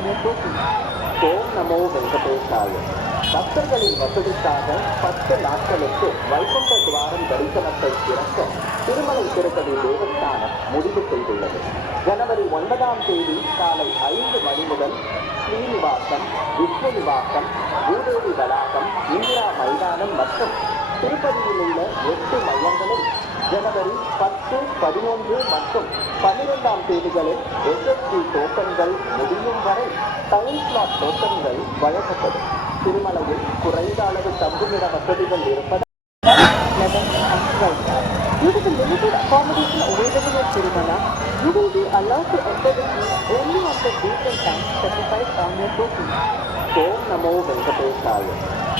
ஓம் நமோ வெங்கடேசாய. பக்தர்களின் வசதிக்காக 10 நாட்களுக்கு வைகுண்ட துவாரம் தரிசனத்தை திறக்க திருமலை திருப்பதி தேவஸ்தானம் முடிவு செய்துள்ளது. ஜனவரி 9ஆம் தேதி காலை 5 மணி முதல் ஸ்ரீனிவாசம், விஷ்ணுநிவாசம், பூதேவி வளாகம், இந்திரா மைதானம் மற்றும் திருப்பதியில் உள்ள 8 மையங்களில் ஜனவரி 10, 11 மற்றும் 12ஆம் தேதிகளில் SST டோக்கன்கள் முடியும் வரை டைம் ஸ்லாட் டோக்கன்கள் வழங்கப்படும். திருமலையில் குறைந்த அளவு தங்குமிட வசதிகள் இருப்பதால் due to the limited accommodation available at Tirumala, you will be allowed to enter the queue only on the date and time specified on your token. ஓம் நமோ வெங்கடேசாய.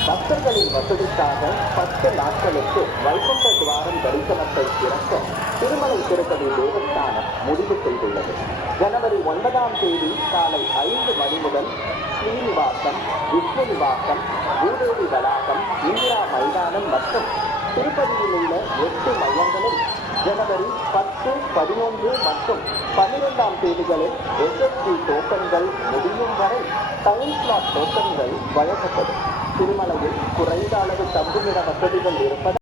பக்தர்களின் வசதிக்காக 10 நாட்களுக்கு வைகுண்ட துவாரம் தரிசனத்தை திறக்க திருமலை திருப்பதி தேவஸ்தானம் முடிவு செய்துள்ளது. ஜனவரி 9ஆம் தேதி காலை 5 மணி முதல் ஸ்ரீனிவாசம், விஷ்ணுநிவாசம், பூதேவி வளாகம், இந்திரா மைதானம் மற்றும் திருப்பதியில் உள்ள 8 மையங்களில் ஜனவரி 10, 11 மற்றும் 12ஆம் தேதிகளில் SST டோக்கன்கள் முடியும் வரை டைம் ஸ்லாட் டோக்கன்கள் வழங்கப்படும். திருமலையில் குறைந்த அளவு தங்குமிட வசதிகள் இருப்பதால்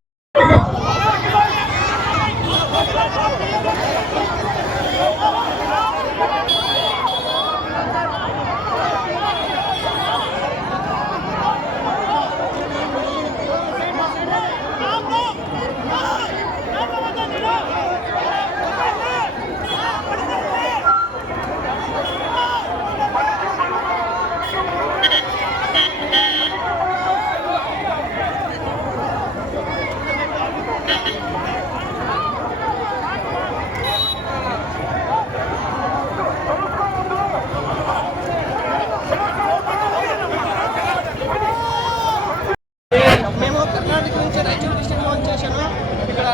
మేము కర్ణాటక నుంచి రాయచూరు డిస్ట్రిక్ట్లో వచ్చేసాను. ఇక్కడ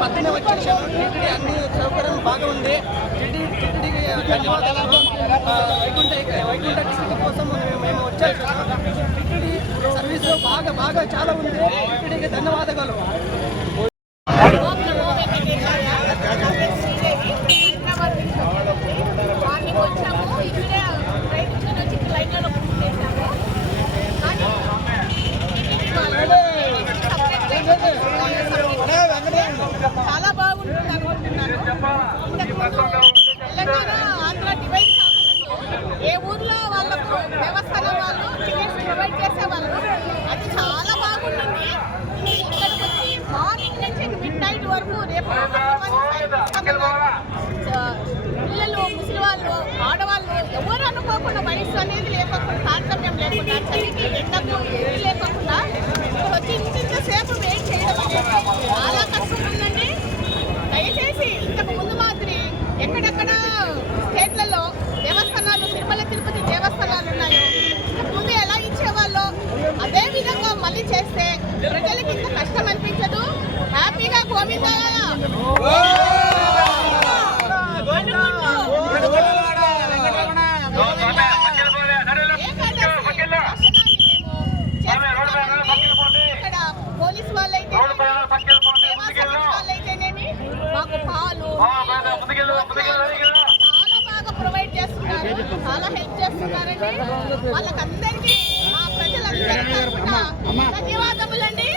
పక్కనే వచ్చేసాను. టీటీడీ అన్ని సౌకర్యం బాగా ఉంది. టీటీడీకి ధన్యవాదాలు. వైకుంఠ డిస్ట్రిక్ట్ కోసం మేము వచ్చేసాము. టీటీడీ సర్వీస్ బాగా చాలా ఉంది. టీటీడీకి ధన్యవాదాలు. చాలా బాగుంటుంది అనుకుంటున్నాను. తెలంగాణ ఆంధ్ర డివైడ్ కాకముందు ఏ ఊర్లో వాళ్ళకు దేవస్థానం వాళ్ళు టికెట్స్ ప్రొవైడ్ చేసేవాళ్ళు. అది చాలా బాగుంటుంది. ఇక్కడికి వచ్చి మార్నింగ్ నుంచి మిడ్ నైట్ వరకు రేపు పిల్లలు, ముసలి వాళ్ళు, ఆడవాళ్ళు ఎవరు అనుకోకుండా వయసు అనేది లేకుండా, తారతమ్యం లేకుండా, చలికి ఎండకు ఏది లేకుండా వచ్చి ఇంతసేపు వెయిట్ చేయడం అనేది చాలా కష్టం ఉందండి. దయచేసి ఇంతకు ముందు మాదిరి ఎక్కడెక్కడ స్టేట్లలో దేవస్థానాలు, తిరుమల తిరుపతి దేవస్థానాలు ఉన్నాయో ఇంతకు ముందు ఎలా ఇచ్చేవాళ్ళో అదే విధంగా మళ్ళీ చేస్తే ప్రజలకి ఇంత కష్టం అనిపించదు. హ్యాపీగా గోవిందా పోలీసు వాళ్ళైతే వాళ్ళైతేనేమి మాకు పాలు చాలా బాగా ప్రొవైడ్ చేస్తున్నారు. చాలా హెల్ప్ చేస్తున్నారండి. వాళ్ళకందరికీ మా ప్రజలందరికీ తరఫున ధన్యవాదములండి.